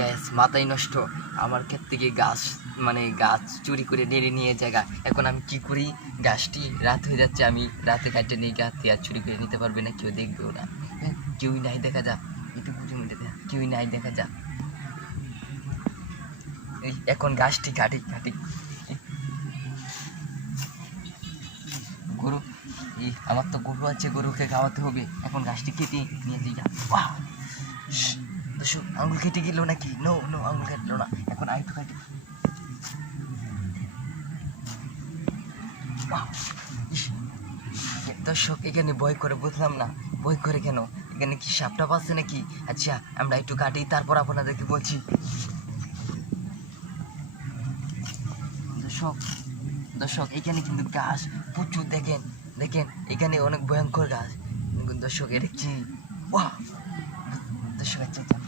Gas মাথায় নষ্ট। আমার ক্ষেত থেকে গাছ গাছ চুরি করে নেড়ে নিয়ে জায়গা। এখন আমি কি করি? গাছটি রাত হয়ে যাচ্ছে, আমি রাতে কাটে নিয়ে গাছ আর চুরি করে নিতে পারবে না, কেউ দেখবেও না। হ্যাঁ, কেউই নাই দেখা যাক, একটু বুঝে মিটে দেখ, কেউই নাই দেখা যাক। এখন গাছটি কাটি কাটি গরু, আমার তো গরু আছে, গরুকে খাওয়াতে হবে। এখন গাছটি কেটে নিয়ে যাই। দর্শক, আঙুল কেটে গেল নাকি? নো নো, আঙুল কাটলো না। এখন আরেকটু কাটি। দর্শক, এখানে ভয় করে, বুঝলাম না ভয় করে কেন? এখানে কি সাপটা আছে নাকি? আচ্ছা, আমরা একটু কাটি, তারপর আপনাদেরকে বলছি। দর্শক দর্শক, এখানে কিন্তু গাছ প্রচুর, দেখেন দেখেন, এখানে অনেক ভয়ঙ্কর গাছ। দর্শক, এটা কি? বাহ! দর্শক, আচ্ছা আচ্ছা,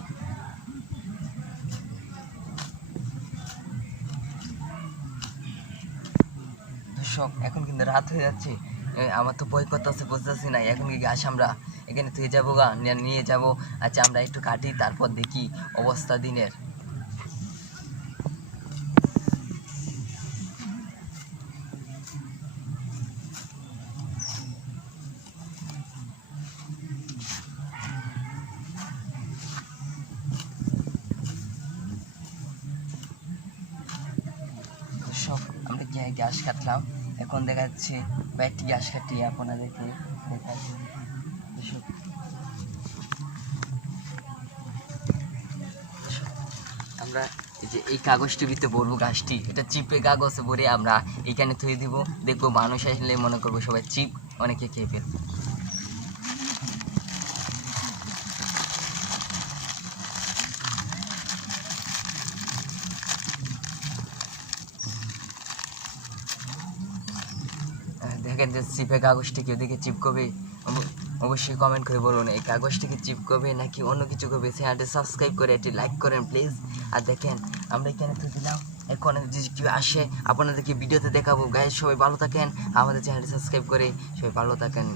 দর্শক, এখন কিন্তু রাত হয়ে যাচ্ছে। আমার তো ভয় করতেছে, বুঝতেছি না এখন কি গাছ আমরা এখানে থেকে যাবো গা, নিয়ে যাবো। আচ্ছা, আমরা একটু কাটি, তারপর দেখি অবস্থা দিনের। দর্শক, আমরা গ্যাস কাটলাম, এখন দেখা যাচ্ছে কয়েকটি গ্যাস কাটিয়ে আপনাদেরকে দেখাচ্ছি। দর্শক, আমরা এই যে এই কাগজটির ভিতরে ভরবো গাছটি, এটা চিপে কাগজে ভরে আমরা এখানে থুয়ে দিব। দেখবো মানুষ আসলে মনে করবো সবাই চিপ অনেকে খেয়ে ফেলবে। দেখেন যে চিপে কাগজটি কেউ দেখে চিপকবে, অবশ্যই কমেন্ট করে বলুন এই কাগজটিকে চিপকবে নাকি অন্য কিছু করবে। চ্যানেলটি সাবস্ক্রাইব করে একটি লাইক করেন প্লিজ। আর দেখেন, আমরা এখানে তো দিলাম, এখন যদি কেউ আসে আপনাদেরকে ভিডিওতে দেখাবো। গাইস, সবাই ভালো থাকেন, আমাদের চ্যানেলটি সাবস্ক্রাইব করে সবাই ভালো থাকেন।